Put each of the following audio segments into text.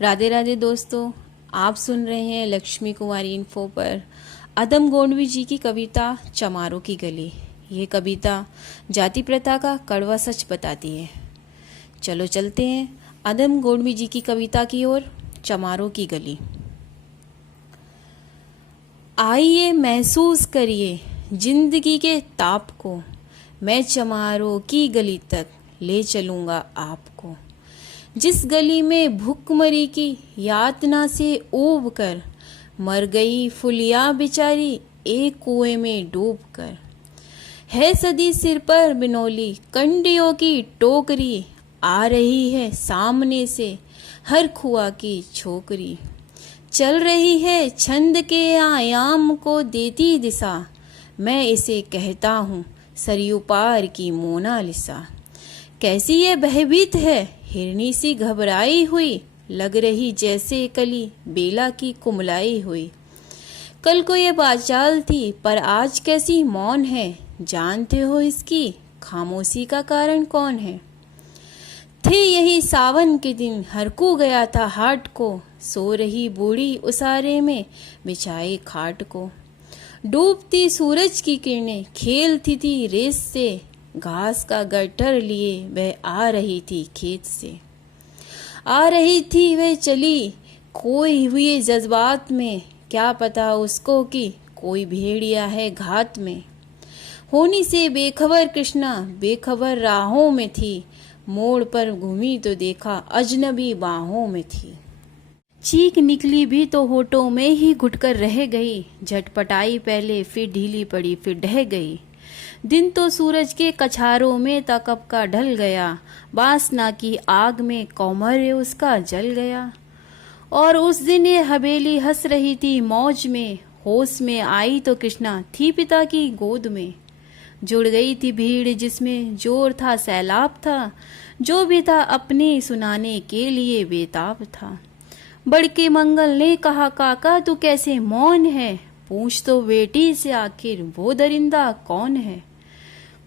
राधे राधे दोस्तों, आप सुन रहे हैं लक्ष्मी कुमारी इन्फो पर अदम गोंडवी जी की कविता चमारों की गली। ये कविता जाति प्रथा का कड़वा सच बताती है। चलो चलते हैं अदम गोंडवी जी की कविता की ओर, चमारों की गली। आइए महसूस करिए जिंदगी के ताप को, मैं चमारों की गली तक ले चलूँगा आपको। जिस गली में भूखमरी की यातना से ऊब कर मर गई फुलिया बेचारी एक कुएं में डूब कर। है सदी सिर पर बिनौली कंडियों की टोकरी, आ रही है सामने से हर खुआ की छोकरी। चल रही है छंद के आयाम को देती दिशा, मैं इसे कहता हूँ सरयू पार की मोनालिसा। कैसी ये बहबीत है हिरनी सी घबराई हुई, लग रही जैसे कली बेला की कुमलाई हुई। कल को ये बाचाल थी पर आज कैसी मौन है, जानते हो इसकी खामोशी का कारण कौन है। थे यही सावन के दिन हरकू गया था हाट को, सो रही बूढ़ी उसारे में बिछाए खाट को। डूबती सूरज की किरणें खेलती थी रेस से, घास का गट्ठर लिए वह आ रही थी खेत से। आ रही थी वह चली खोए हुए जज्बात में, क्या पता उसको कि कोई भेड़िया है घात में। होनी से बेखबर कृष्णा बेखबर राहों में थी, मोड़ पर घूमी तो देखा अजनबी बाहों में थी। चीख निकली भी तो होठों में ही घुटकर रह गई, झटपटाई पहले फिर ढीली पड़ी फिर ढह गई। दिन तो सूरज के कछारों में था कब का ढल गया, वासना की आग में कौमर्य उसका जल गया। और उस दिन ये हवेली हंस रही थी मौज में, होश में आई तो कृष्णा थी पिता की गोद में। जुड़ गई थी भीड़ जिसमें जोर था सैलाब था, जो भी था अपने सुनाने के लिए बेताब था। बड़के मंगल ने कहा काका तू कैसे मौन है, पूछ तो बेटी से आखिर वो दरिंदा कौन है।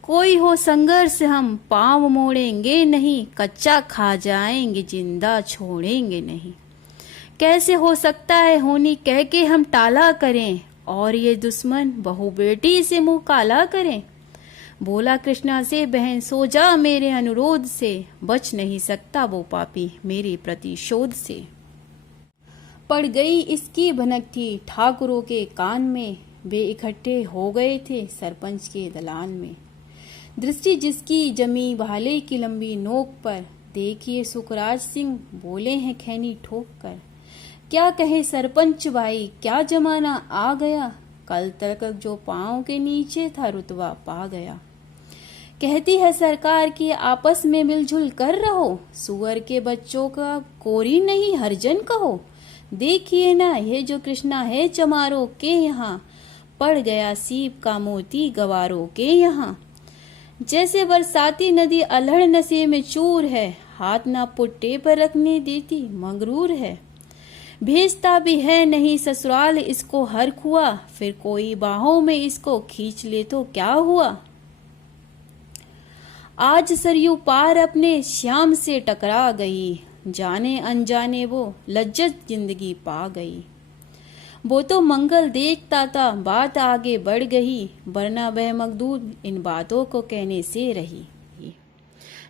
कोई हो संघर्ष हम पांव मोड़ेंगे नहीं, कच्चा खा जाएंगे जिंदा छोड़ेंगे नहीं। कैसे हो सकता है होनी कह के हम टाला करें, और ये दुश्मन बहू बेटी से मुंह काला करें। बोला कृष्णा से बहन सो जा मेरे अनुरोध से, बच नहीं सकता वो पापी मेरे प्रतिशोध से। पड़ गई इसकी भनकती ठाकुरों के कान में, वे इकट्ठे हो गए थे सरपंच के दलान में। दृष्टि जिसकी जमी भाले की लंबी नोक पर, देखिए सुखराज सिंह बोले हैं खैनी ठोक कर। क्या कहे सरपंच भाई क्या जमाना आ गया, कल तक जो पांव के नीचे था रुतबा पा गया। कहती है सरकार की आपस में मिलजुल कर रहो, सुअर के बच्चों का कोरी नहीं हरजन कहो। देखिए ना ये जो कृष्णा है चमारों के यहाँ, पड़ गया सीप का मोती गवारों के यहाँ। जैसे बरसाती नदी अल्हड़ नशे में चूर है, हाथ ना पुट्टे पर रखने देती मंगरूर है। भेजता भी है नहीं ससुराल इसको हर खुआ, फिर कोई बाहों में इसको खींच ले तो क्या हुआ। आज सरयू पार अपने श्याम से टकरा गई, जाने अनजाने वो लज्जत जिंदगी पा गई। वो तो मंगल देखता था बात आगे बढ़ गई, वरना वह मखदूर इन बातों को कहने से रही।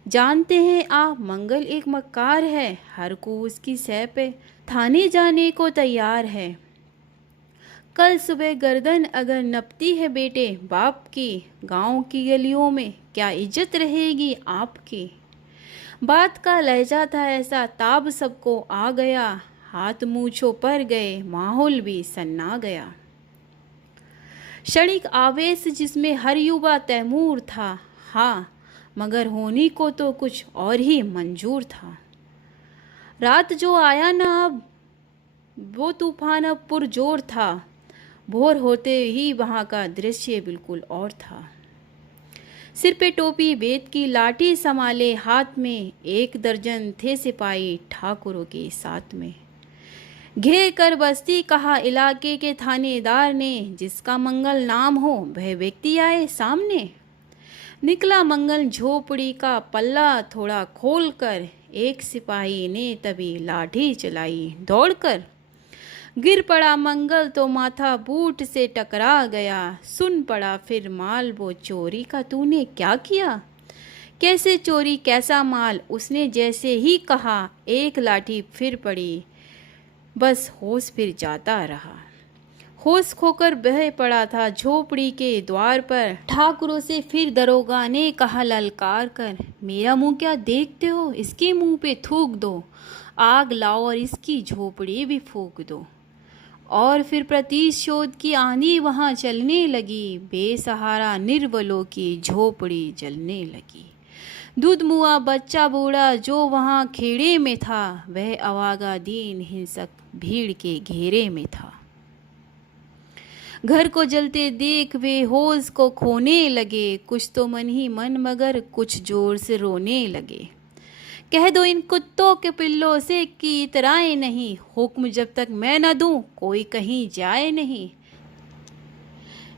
जानते हैं आप मंगल एक मक्कार है, हर को उसकी सह पे थाने जाने को तैयार है। कल सुबह गर्दन अगर नपती है बेटे बाप की, गांव की गलियों में क्या इज्जत रहेगी आपकी। बात का लहजा था ऐसा ताब सबको आ गया, हाथ मूछों पर गए माहौल भी सन्ना गया। क्षणिक आवेश जिसमें हर युवा तैमूर था, हाँ मगर होनी को तो कुछ और ही मंजूर था। रात जो आया ना अब वो तूफान अब पुरजोर था, भोर होते ही वहाँ का दृश्य बिल्कुल और था। सिर पे टोपी बेत की लाठी संभाले हाथ में, एक दर्जन थे सिपाही ठाकुरों के साथ में। घेर कर बस्ती कहा इलाके के थानेदार ने, जिसका मंगल नाम हो वह व्यक्ति आए सामने। निकला मंगल झोपड़ी का पल्ला थोड़ा खोल कर, एक सिपाही ने तभी लाठी चलाई दौड़कर। गिर पड़ा मंगल तो माथा बूट से टकरा गया। सुन पड़ा फिर माल वो चोरी का तूने क्या किया। कैसे चोरी कैसा माल, उसने जैसे ही कहा एक लाठी फिर पड़ी। बस होश फिर जाता रहा। होश खोकर बह पड़ा था झोपड़ी के द्वार पर। ठाकुरों से फिर दरोगा ने कहा ललकार कर, मेरा मुंह क्या देखते हो, इसके मुंह पे थूक दो। आग लाओ और इसकी झोपड़ी भी फूंक दो। और फिर प्रतिशोध की आंधी वहाँ चलने लगी। बेसहारा निर्बलों की झोपड़ी जलने लगी। दूध मुआ बच्चा बूढ़ा जो वहाँ खेड़े में था, वह अवागा दीन हिंसक भीड़ के घेरे में था। घर को जलते देख वे होश को खोने लगे। कुछ तो मन ही मन मगर कुछ जोर से रोने लगे। कह दो इन कुत्तों के पिल्लों से कि इतराए नहीं। हुक्म जब तक मैं न दूं कोई कहीं जाए नहीं।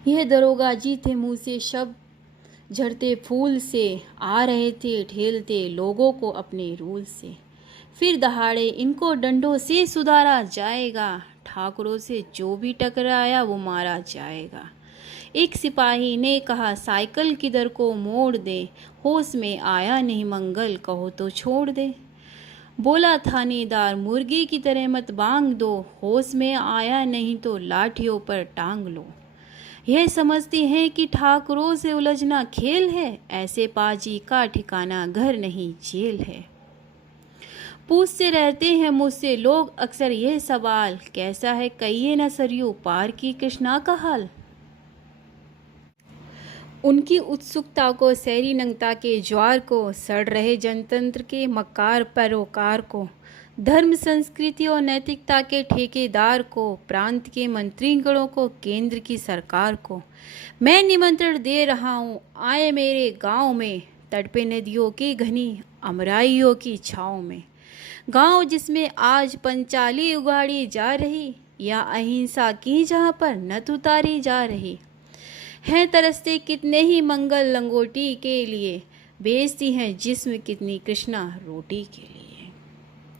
यह दरोगा जी थे मुंह से शब्द झड़ते फूल से। आ रहे थे ठेलते लोगों को अपने रूल से। फिर दहाड़े इनको डंडों से सुधारा जाएगा। ठाकुरों से जो भी टकराया वो मारा जाएगा। एक सिपाही ने कहा साइकिल किधर को मोड़ दे। होश में आया नहीं मंगल कहो तो छोड़ दे। बोला थानेदार मुर्गी की तरह मत बांग दो। होश में आया नहीं तो लाठियों पर टांग लो। यह समझते हैं कि ठाकुरों से उलझना खेल है। ऐसे पाजी का ठिकाना घर नहीं जेल है। पूछते रहते हैं मुझसे लोग अक्सर यह सवाल, कैसा है कहिए न सरयू पार की कृष्णा का हाल। उनकी उत्सुकता को, शहरी नंगता के ज्वार को, सड़ रहे जनतंत्र के मकार पैरोकार को, धर्म संस्कृति और नैतिकता के ठेकेदार को, प्रांत के मंत्रीगणों को, केंद्र की सरकार को मैं निमंत्रण दे रहा हूँ। आए मेरे गांव में, तड़पे नदियों की घनी अमराइयों की छाँव में। गांव जिसमें आज पंचाली उगाड़ी जा रही, या अहिंसा की जहाँ पर नत उतारी जा रही। हैं तरसते कितने ही मंगल लंगोटी के लिए, बेचती हैं जिस्म कितनी कृष्णा रोटी के लिए।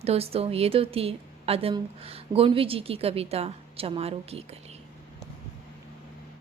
दोस्तों ये तो थी अदम गोंडवी जी की कविता चमारों की गली।